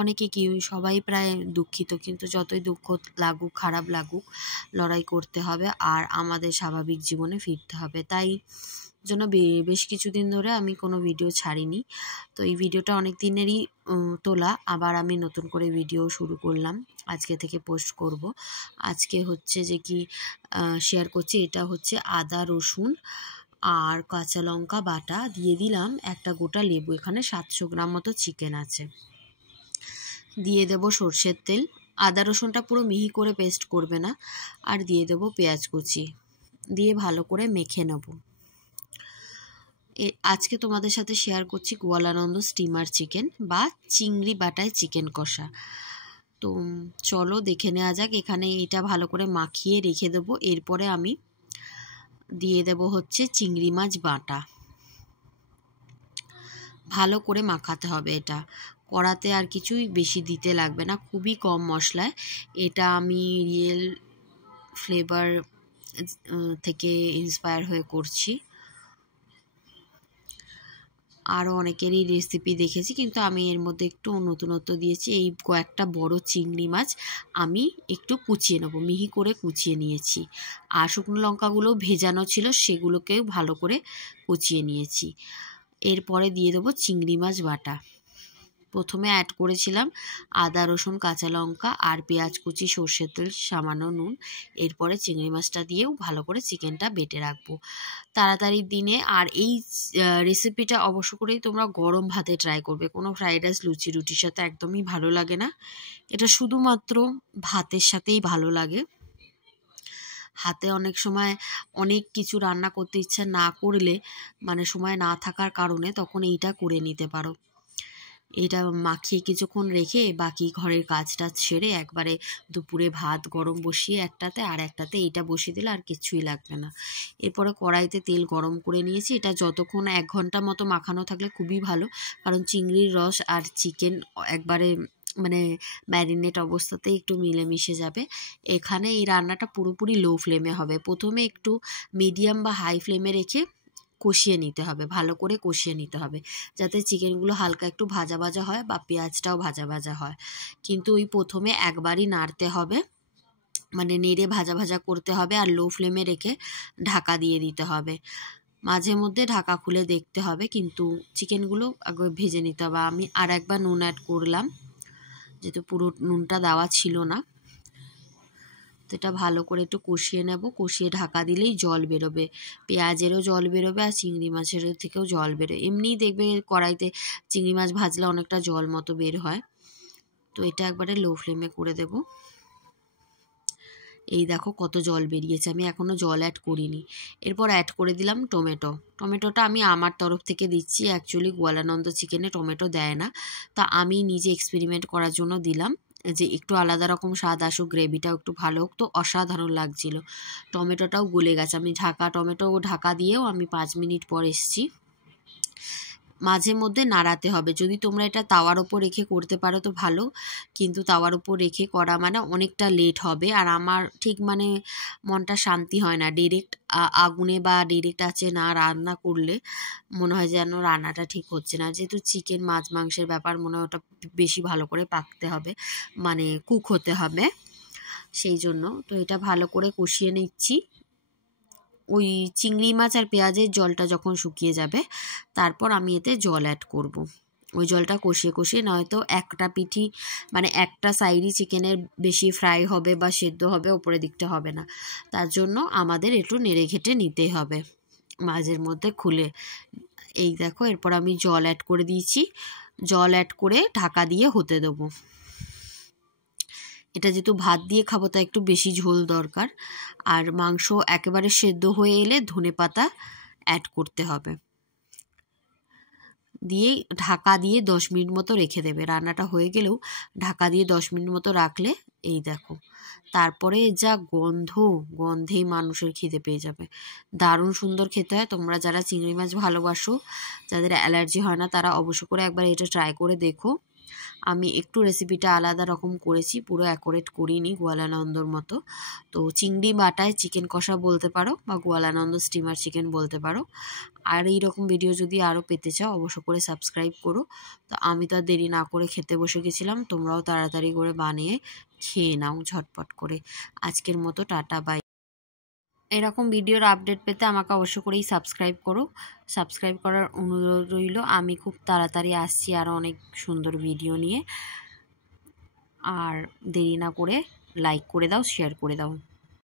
অনেকে কি সবাই প্রায় দুঃখিত, কিন্তু যতই দুঃখ লাগুক খারাপ লাগুক লড়াই করতে হবে আর আমাদের স্বাভাবিক জীবনে ফিরতে হবে। তাই জন্য বেশ কিছুদিন ধরে আমি কোনো ভিডিও ছাড়িনি। তো এই ভিডিওটা অনেক দিনেরই তোলা, আবার আমি নতুন করে ভিডিও শুরু করলাম, আজকে থেকে পোস্ট করব। আজকে হচ্ছে যে কি শেয়ার করছি, এটা হচ্ছে আদা রসুন আর কাঁচা লঙ্কা বাটা, দিয়ে দিলাম একটা গোটা লেবু, এখানে 700 গ্রাম মতো চিকেন আছে। দিয়ে দেব সর্ষের তেল, আদা রসুনটা পুরো মিহি করে পেস্ট করবে না, আর দিয়ে দেব পেঁয়াজ কুচি, দিয়ে ভালো করে মেখে নেব। আজকে তোমাদের সাথে শেয়ার করছি গোয়ালানন্দ স্টিমার চিকেন বা চিংড়ি বাটায় চিকেন কষা। তো চলো দেখে নেওয়া যাক। এখানে এটা ভালো করে মাখিয়ে রেখে দেবো। এরপরে আমি দিয়ে দেব হচ্ছে চিংড়ি মাছ বাটা, ভালো করে মাখাতে হবে। এটা কড়াতে আর কিছুই বেশি দিতে লাগবে না, খুবই কম মশলায়। এটা আমি রিয়েল ফ্লেভার থেকে ইন্সপায়ার হয়ে করছি। আরও অনেকেরই রেসিপি দেখেছি, কিন্তু আমি এর মধ্যে একটু নতুনত্ব দিয়েছি। এই কয়েকটা বড় চিংড়ি মাছ আমি একটু কুচিয়ে নেব, মিহি করে কুচিয়ে নিয়েছি। আর শুকনো লঙ্কাগুলো ভেজানো ছিল, সেগুলোকেও ভালো করে কুচিয়ে নিয়েছি। এরপরে দিয়ে দেবো চিংড়ি মাছ বাটা। প্রথমে অ্যাড করেছিলাম আদা রসুন কাঁচা লঙ্কা আর পেঁয়াজ কুচি, সর্ষের তেল, সামান্য নুন। এরপরে চিংড়ি মাছটা দিয়েও ভালো করে চিকেনটা বেটে রাখবো তাড়াতাড়ির দিনে। আর এই রেসিপিটা অবশ্য করেই তোমরা গরম ভাতে ট্রাই করবে, কোনো ফ্রাইড রাইস লুচি রুটির সাথে একদমই ভালো লাগে না। এটা শুধুমাত্র ভাতের সাথেই ভালো লাগে। হাতে অনেক সময় অনেক কিছু রান্না করতে ইচ্ছা না করলে, মানে সময় না থাকার কারণে, তখন এইটা করে নিতে পারো। এটা মাখিয়ে কিছুক্ষণ রেখে বাকি ঘরের কাজটা ছেড়ে একবারে দুপুরে ভাত গরম বসিয়ে একটাতে, আর একটাতে এইটা বসিয়ে দিলে আর কিছুই লাগবে না। এরপরে কড়াইতে তেল গরম করে নিয়েছি। এটা যতক্ষণ 1 ঘন্টা মতো মাখানো থাকলে খুবই ভালো, কারণ চিংড়ির রস আর চিকেন একবারে মানে ম্যারিনেট অবস্থাতেই একটু মিলেমিশে যাবে। এখানে এই রান্নাটা পুরোপুরি লো ফ্লেমে হবে। প্রথমে একটু মিডিয়াম বা হাই ফ্লেমে রেখে কষিয়ে নিতে হবে, ভালো করে কষিয়ে নিতে হবে, যাতে চিকেনগুলো হালকা একটু ভাজা ভাজা হয় বা পেঁয়াজটাও ভাজা ভাজা হয়। কিন্তু ওই প্রথমে একবারই নাড়তে হবে, মানে নেড়ে ভাজা ভাজা করতে হবে, আর লো ফ্লেমে রেখে ঢাকা দিয়ে দিতে হবে। মাঝে মধ্যে ঢাকা খুলে দেখতে হবে, কিন্তু চিকেনগুলো আগে ভেজে নিতে হবে। আমি আর একবার নুন অ্যাড করলাম, যেহেতু পুরো নুনটা দেওয়া ছিল না। তো এটা ভালো করে একটু কষিয়ে নেব, কষিয়ে ঢাকা দিলেই জল বেরোবে, পেঁয়াজেরও জল বেরোবে আর চিংড়ি মাছেরও থেকেও জল বেরোয়। এমনিই দেখবে কড়াইতে চিংড়ি মাছ ভাজলে অনেকটা জল মতো বের হয়। তো এটা একবারে লো ফ্লেমে করে দেব। এই দেখো কত জল বেরিয়েছে, আমি এখনও জল অ্যাড করিনি। এরপর অ্যাড করে দিলাম টমেটো। টমেটোটা আমি আমার তরফ থেকে দিচ্ছি, অ্যাকচুয়ালি গোয়ালানন্দ চিকেনে টমেটো দেয় না, তা আমি নিজে এক্সপেরিমেন্ট করার জন্য দিলাম, যে একটু আলাদা রকম স্বাদ আসুক, গ্রেভিটাও একটু ভালো হোক। তো অসাধারণ লাগছিল, টমেটোটাও গলে গেছে। আমি টমেটো ঢাকা দিয়েও আমি 5 মিনিট পর এসেছি। মাঝে মধ্যে নাড়াতে হবে। যদি তোমরা এটা তাওয়ার ওপর রেখে করতে পারো তো ভালো, কিন্তু তাওয়ার ওপর রেখে করা মানে অনেকটা লেট হবে, আর আমার ঠিক মানে মনটা শান্তি হয় না ডিরেক্ট আগুনে বা ডিরেক্ট আছে না রান্না করলে। মনে হয় যেন রান্নাটা ঠিক হচ্ছে না, যেহেতু চিকেন মাছ মাংসের ব্যাপার, মনে হয় ওটা বেশি ভালো করে পাকতে হবে, মানে কুক হতে হবে, সেই জন্য। তো এটা ভালো করে কষিয়ে নিচ্ছি। ওই চিংড়ি মাছ আর পেঁয়াজের জলটা যখন শুকিয়ে যাবে, তারপর আমি এতে জল অ্যাড করব। ওই জলটা কষিয়ে কষিয়ে, নয়তো একটা পিঠি মানে একটা সাইডই চিকেনের বেশি ফ্রাই হবে বা সেদ্ধ হবে, ওপরের দিকটা হবে না। তার জন্য আমাদের একটু নেড়ে ঘেটে নিতেই হবে মাঝের মধ্যে খুলে। এই দেখো, এরপর আমি জল অ্যাড করে দিয়েছি। জল অ্যাড করে ঢাকা দিয়ে হতে দেবো। এটা যেহেতু ভাত দিয়ে খাবো, তাই একটু বেশি ঝোল দরকার। আর মাংস একেবারে সেদ্ধ হয়ে এলে ধনেপাতা অ্যাড করতে হবে, দিয়ে ঢাকা দিয়ে 10 মিনিট মতো রেখে দেবে। রান্নাটা হয়ে গেলেও ঢাকা দিয়ে 10 মিনিট মতো রাখলে, এই দেখো, তারপরে যা গন্ধেই মানুষের খিদে পেয়ে যাবে। দারুণ সুন্দর খেতে হয়। তোমরা যারা চিংড়ি মাছ ভালোবাসো, যাদের অ্যালার্জি হয় না, তারা অবশ্য করে একবার এটা ট্রাই করে দেখো। আমি একটু রেসিপিটা আলাদা রকম করেছি, পুরো অ্যাকোরেট করিনি গোয়ালানন্দর মতো। তো চিংড়ি বাটায় চিকেন কষা বলতে পারো বা গোয়ালানন্দ স্টিমার চিকেন বলতে পারো। আর এইরকম ভিডিও যদি আরও পেতে চাও অবশ্য করে সাবস্ক্রাইব করো। তো আমি তো আর দেরি না করে খেতে বসে গেছিলাম, তোমরাও তাড়াতাড়ি করে বানিয়ে খেয়ে নাও ঝটপট করে। আজকের মতো টাটা বাই। এরকম ভিডিওর আপডেট পেতে আমাকে অবশ্য করেই সাবস্ক্রাইব করো। সাবস্ক্রাইব করার অনুরোধ রইল। আমি খুব তাড়াতাড়ি আসছি আরও অনেক সুন্দর ভিডিও নিয়ে। আর দেরি না করে লাইক করে দাও, শেয়ার করে দাও।